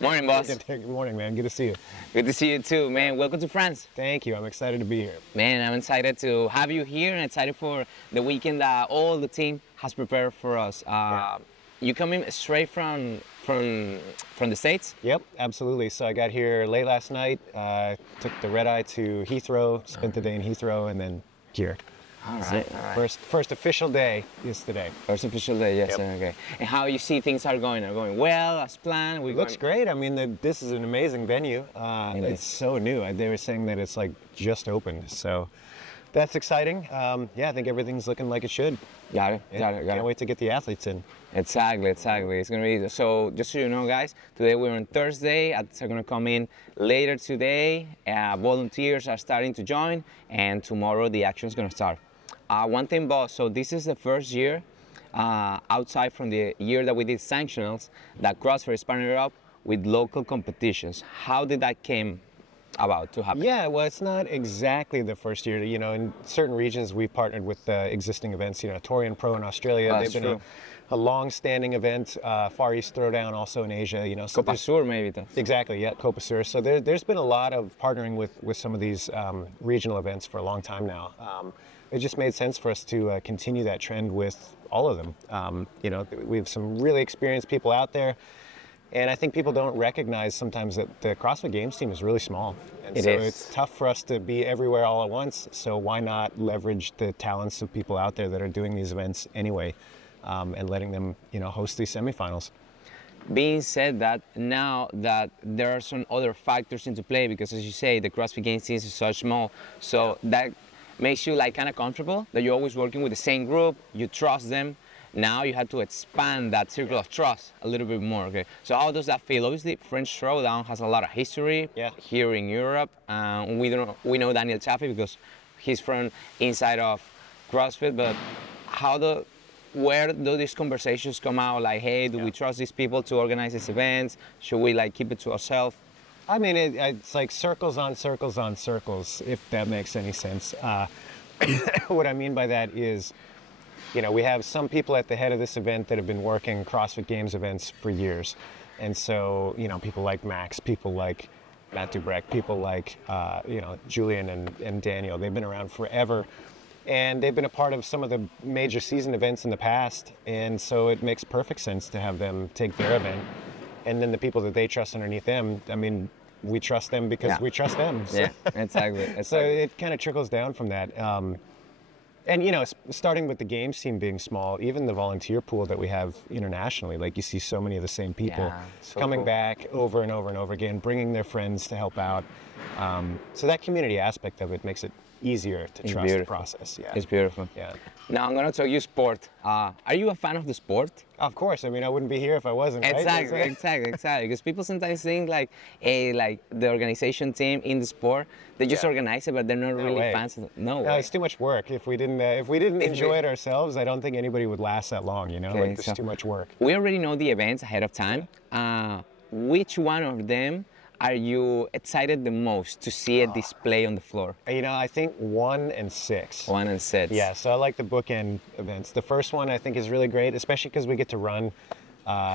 Morning, boss. Good morning, man. Good to see you. Good to see you too, man. Welcome to France. Thank you. I'm excited to be here. Man, I'm excited to have you here and excited for the weekend that all the team has prepared for us. You coming straight from the States? Yep, absolutely. So I got here late last night, took the red eye to Heathrow, spent the day in Heathrow, and then here. All right. First official day is today. First official day, yes, Yep. okay. And how you see things are going? Are going well, as planned? Looks great. I mean, this is an amazing venue. It's so new. They were saying that it's like just opened, so that's exciting. I think everything's looking like it should. Got it. Can't wait to get the athletes in. Exactly. It's gonna be so. Just so you know, guys, today we're on Thursday. Athletes are gonna come in later today. Volunteers are starting to join, and tomorrow the action is gonna start. One thing, boss. So this is the first year, outside from the year that we did sanctionals, that CrossFit is partnered up with local competitions. How did that came about to happen? Yeah, well, it's not exactly the first year. You know, in certain regions, we partnered with existing events. You know, Torian Pro in Australia, That's they've been true. a long-standing event. Far East Throwdown also in Asia. You know, so there's- Competición, maybe. exactly, yeah, Competición. So there's been a lot of partnering with some of these regional events for a long time now. It just made sense for us to continue that trend with all of them. You know, we have some really experienced people out there. And I think people don't recognize sometimes that the CrossFit Games team is really small. And It so is. it's tough for us to be everywhere all at once. So why not leverage the talents of people out there that are doing these events anyway, and letting them, you know, host these semifinals. Being said that, now that there are some other factors into play, because as you say, the CrossFit Games team is so small, so that makes you like kind of comfortable that you're always working with the same group, you trust them. Now you have to expand that circle of trust a little bit more. Okay, so how does that feel? Obviously, French Throwdown has a lot of history here in Europe. We know Daniel Chaffee because he's from inside of CrossFit. But where do these conversations come out? Like, hey, do we trust these people to organize these events? Should we like keep it to ourselves? I mean, it's like circles on circles on circles, if that makes any sense. What I mean by that is, you know, we have some people at the head of this event that have been working CrossFit Games events for years. And so, you know, people like Max, people like Matt Dubrek, people like, you know, Julian and Daniel, they've been around forever. And they've been a part of some of the major season events in the past. And so it makes perfect sense to have them take their event. And then the people that they trust underneath them, I mean, we trust them because we trust them. So, Yeah, exactly. so it kind of trickles down from that. And, you know, starting with the games team being small, even the volunteer pool that we have internationally, like you see so many of the same people Yeah, so coming cool. back over and over and over again, bringing their friends to help out. So that community aspect of it makes it easier to trust the beautiful. process. Yeah. It's beautiful. Yeah. Now I'm gonna talk you sport. Are you a fan of the sport? Of course. I mean, I wouldn't be here if I wasn't. right? Exactly. Because people sometimes think like, hey, like the organization team in the sport, they just organize it, but they're not really way. fans of it. No No, way. it's too much work. If we didn't enjoy it ourselves, I don't think anybody would last that long. You know, Okay, like there's so- too much work. We already know the events ahead of time. Which one of them are you excited the most to see it display on the floor? You know, I think 1 and 6. 1 and 6. Yeah, so I like the bookend events. The first one I think is really great, especially because we get to run,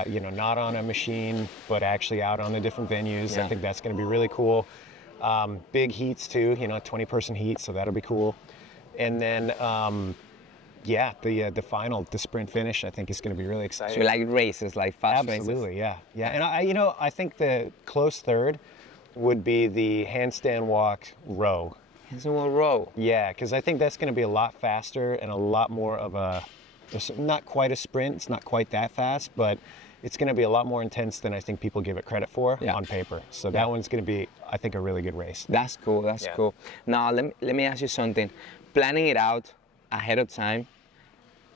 you know, not on a machine, but actually out on the different venues. Yeah. I think that's going to be really cool. Big heats too, you know, 20-person heat, so that'll be cool. And then, the final, the sprint finish, I think is going to be really exciting. So you like races, like fast races? Absolutely, yeah. And I think the close third would be the handstand walk row. It's a row. Yeah, because I think that's going to be a lot faster and a lot more of it's not quite a sprint, it's not quite that fast, but it's going to be a lot more intense than I think people give it credit for on paper. So that one's going to be, I think, a really good race. That's cool. That's cool. Now let me ask you something. Planning it out ahead of time,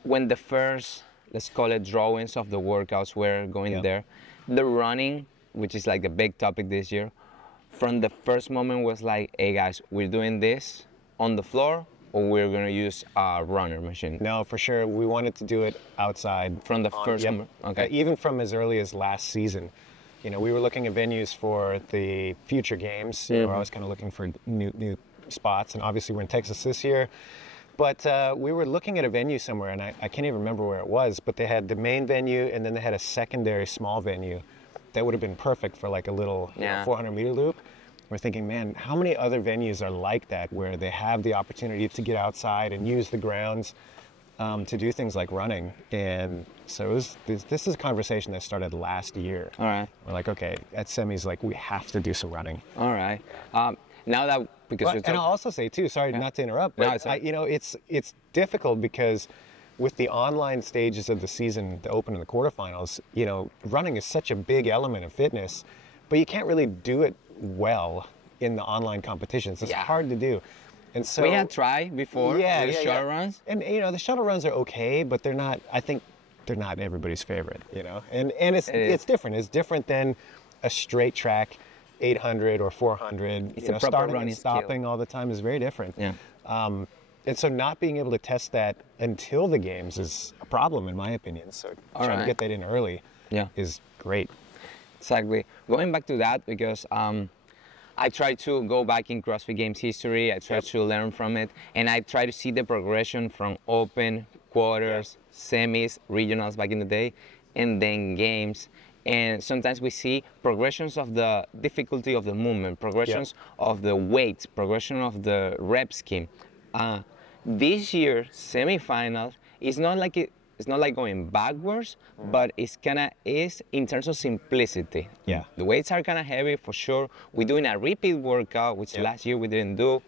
when the first, let's call it, drawings of the workouts were going there, the running, which is like the big topic this year, from the first moment was like, hey guys, we're doing this on the floor, or we're gonna use a runner machine? No, for sure. We wanted to do it outside. From the first yep. moment? Okay. Even from as early as last season. You know, we were looking at venues for the future games. You know, we're always kind of looking for new spots, and obviously we're in Texas this year. But we were looking at a venue somewhere, and I can't even remember where it was, but they had the main venue, and then they had a secondary small venue that would have been perfect for like a little 400-meter loop. We're thinking, man, how many other venues are like that where they have the opportunity to get outside and use the grounds to do things like running? And so this is a conversation that started last year. All right. We're like, okay, at semis, like we have to do some running. All right. Now that because And I'll also say too, sorry not to interrupt, but it's difficult because with the online stages of the season, the Open and the quarterfinals, running is such a big element of fitness, but you can't really do it well in the online competitions. It's hard to do. And so we had tried before with the shuttle runs. And the shuttle runs are okay, but they're not, I think they're not everybody's favorite, And it's different. It's different than a straight track 800 or 400. It's a proper starting running and stopping skill. all the time is very different. Yeah. And so not being able to test that until the games is a problem in my opinion. So trying to get that in early is great. Exactly. Going back to that, because I try to go back in CrossFit Games history. I try to learn from it, and I try to see the progression from Open, quarters, semis, regionals back in the day, and then games. And sometimes we see progressions of the difficulty of the movement, progressions of the weights, progression of the rep scheme. This year, semifinals, it's not like going backwards, but it's is in terms of simplicity. Yeah. The weights are kind of heavy for sure. We're doing a repeat workout, which last year we didn't do.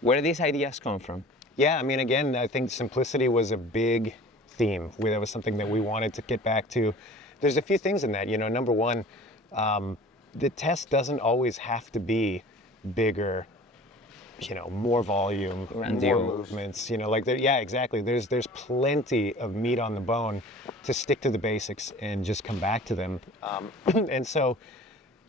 Where these ideas come from? Yeah, I mean, again, I think simplicity was a big theme. That was something that we wanted to get back to. There's a few things in that. Number one, the test doesn't always have to be bigger, more volume, more movements, exactly. There's plenty of meat on the bone to stick to the basics and just come back to them. And so,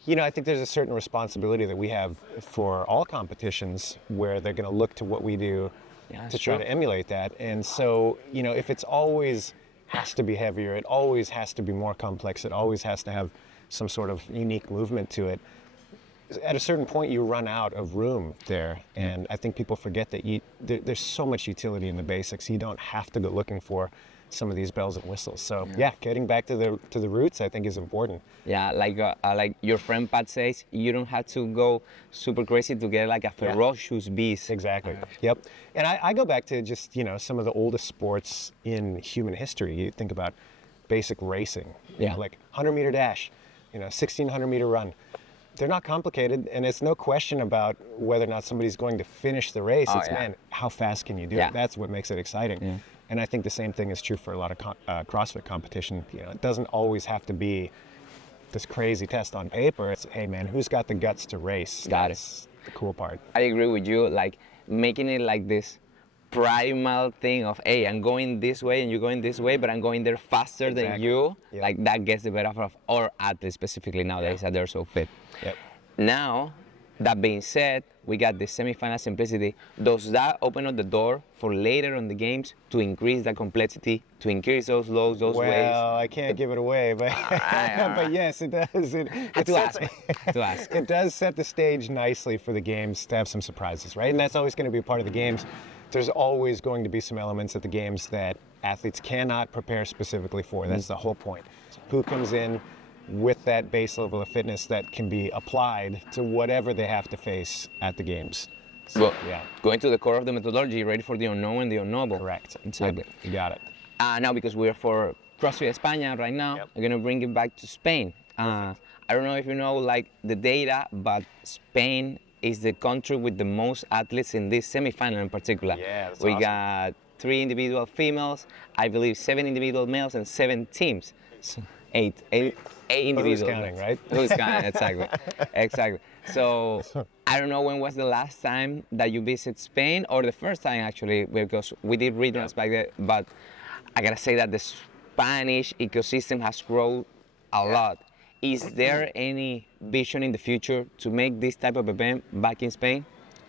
I think there's a certain responsibility that we have for all competitions where they're going to look to what we do to try to emulate that. And so, if it's always has to be heavier, it always has to be more complex, it always has to have some sort of unique movement to it, at a certain point you run out of room there. And I think people forget that there's so much utility in the basics. You don't have to go looking for some of these bells and whistles. So getting back to the roots I think is important. Yeah, like your friend Pat says, you don't have to go super crazy to get like a ferocious beast. Exactly. Yep. And I go back to just some of the oldest sports in human history. You think about basic racing, like 100-meter dash, 1600-meter run. They're not complicated, and it's no question about whether or not somebody's going to finish the race. Man, how fast can you do it? That's what makes it exciting. Yeah. And I think the same thing is true for a lot of CrossFit competition. It doesn't always have to be this crazy test on paper. It's, hey man, who's got the guts to race? That's the cool part. I agree with you, like making it like this primal thing of, hey, I'm going this way and you're going this way, but I'm going there faster than you. Yep. Like that gets the better of our athletes specifically nowadays that they're so fit. Yep. Now, that being said, we got the semifinal simplicity. Does that open up the door for later on the games to increase the complexity, to increase those lows, those ways? Well, I can't give it away, but but yes, it does. It does set the stage nicely for the games to have some surprises, right? And that's always going to be a part of the games. There's always going to be some elements at the games that athletes cannot prepare specifically for. That's the whole point. Who comes in with that base level of fitness that can be applied to whatever they have to face at the games. So, going to the core of the methodology, ready for the unknown and the unknowable. Correct. Exactly. You got it. Now, because we're for CrossFit España right now, I'm going to bring it back to Spain. I don't know if you know like the data, but Spain is the country with the most athletes in this semifinal in particular. Yeah, that's we awesome. got 3 individual females, I believe 7 individual males, and 7 teams. So eight individuals. Who's counting, right? Who's counting, exactly. So I don't know when was the last time that you visit Spain, or the first time actually, because we did regionals back there, but I gotta say that the Spanish ecosystem has grown a lot. Is there any vision in the future to make this type of event back in Spain?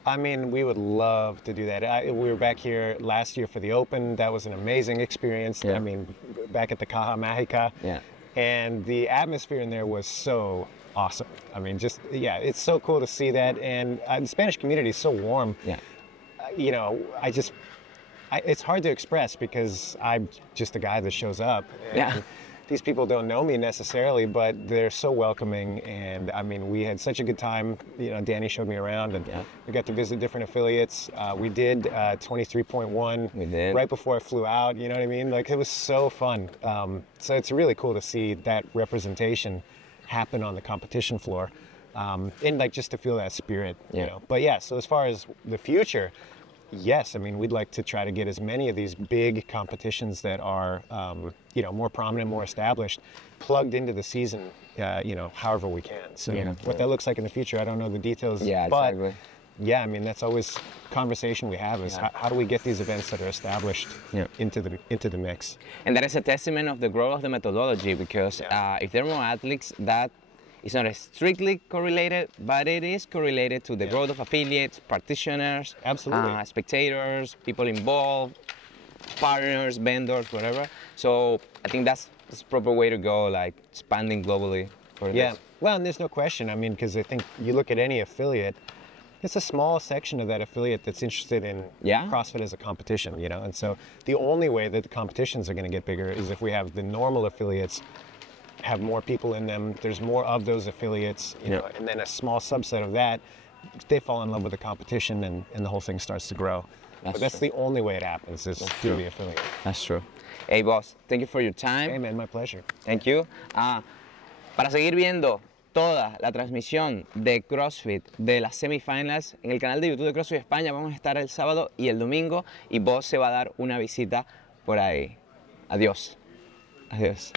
I mean, we would love to do that. We were back here last year for the Open. That was an amazing experience. I mean, back at the Caja Mágica. Yeah. And the atmosphere in there was so awesome. I mean, just, it's so cool to see that. And the Spanish community is so warm. Yeah. It's hard to express because I'm just a guy that shows up. And, these people don't know me necessarily, but they're so welcoming. And I mean, we had such a good time. You know, Danny showed me around, and we got to visit different affiliates. We did 23.1 We did. right before I flew out. You know what I mean? Like, it was so fun. So it's really cool to see that representation happen on the competition floor, and like just to feel that spirit. You know. But yeah, so as far as the future. Yes, I mean, we'd like to try to get as many of these big competitions that are, you know, more prominent, more established, plugged into the season, you know, however we can. So what that looks like in the future, I don't know the details. Yeah, but exactly. yeah, I mean, that's always conversation we have is how do we get these events that are established into the mix? And that is a testament of the growth of the methodology, because if there are more athletes, that is not strictly correlated, but it is correlated to the growth of affiliates, practitioners, Absolutely. Spectators, people involved, partners, vendors, whatever. So I think that's the proper way to go, like expanding globally for this. Well, and there's no question. I mean, because I think you look at any affiliate, it's a small section of that affiliate that's interested in CrossFit as a competition, you know. And so the only way that the competitions are going to get bigger is if we have the normal affiliates have more people in them, there's more of those affiliates, you know, and then a small subset of that, they fall in love with the competition, and the whole thing starts to grow. But that's the only way it happens, is through the affiliate. That's true. Hey, boss, thank you for your time. Hey, man, my pleasure. Thank you. Para seguir viendo toda la transmisión de CrossFit de las semifinals en el canal de YouTube de CrossFit España, vamos a estar el sábado y el domingo, y vos se va a dar una visita por ahí. Adiós. Adiós.